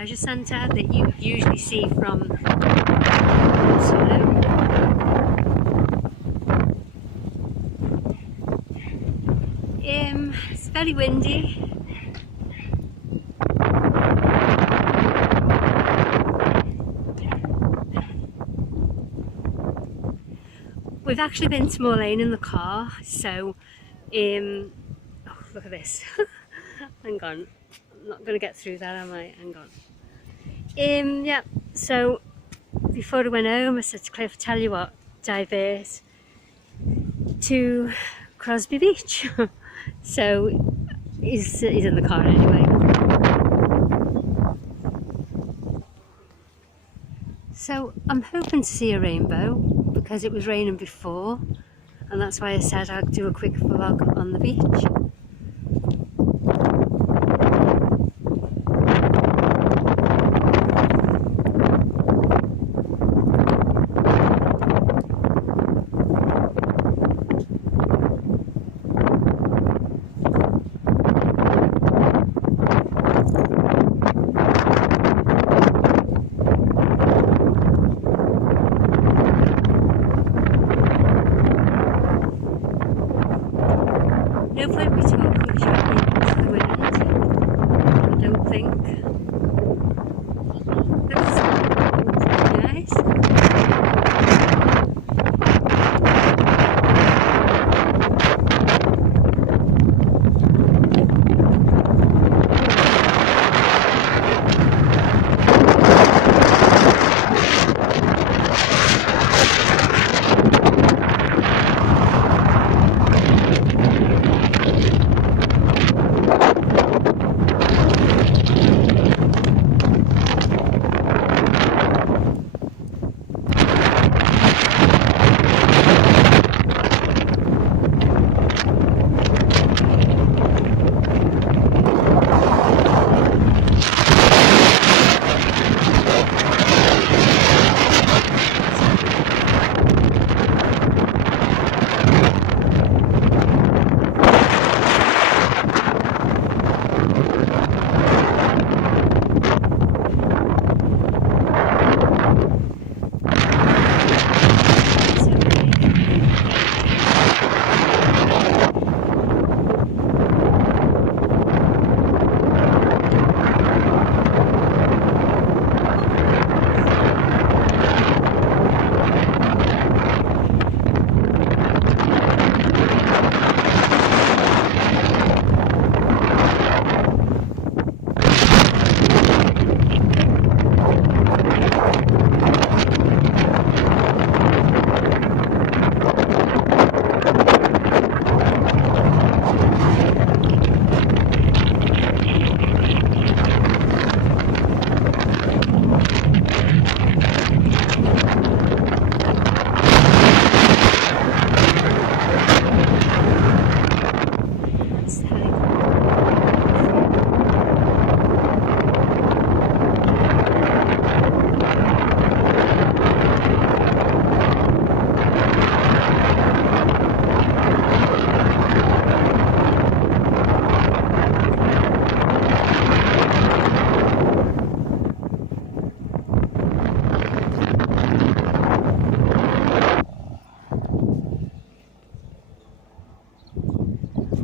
Leisure Centre that you usually see from Waterloo. It's very windy. We've actually been to Moor Lane in the car, so oh, look at this. Hang on, I'm not going to get through that, am I? Hang on. Yeah, so before I went home I said to Cliff, tell you what, divert to Crosby Beach. So he's in the car anyway. So I'm hoping to see a rainbow because it was raining before, and that's why I said I'd do a quick vlog on the beach. No point me talking because you're into the wind, I don't think. That's nice.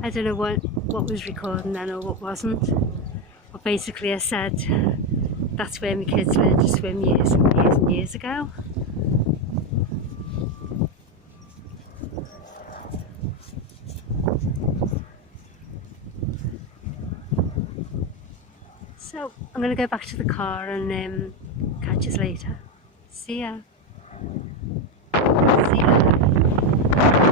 I don't know what was recording then or what wasn't, but basically I said that's where my kids learned to swim years and years and years ago. So I'm going to go back to the car and catch us later. See ya. See ya.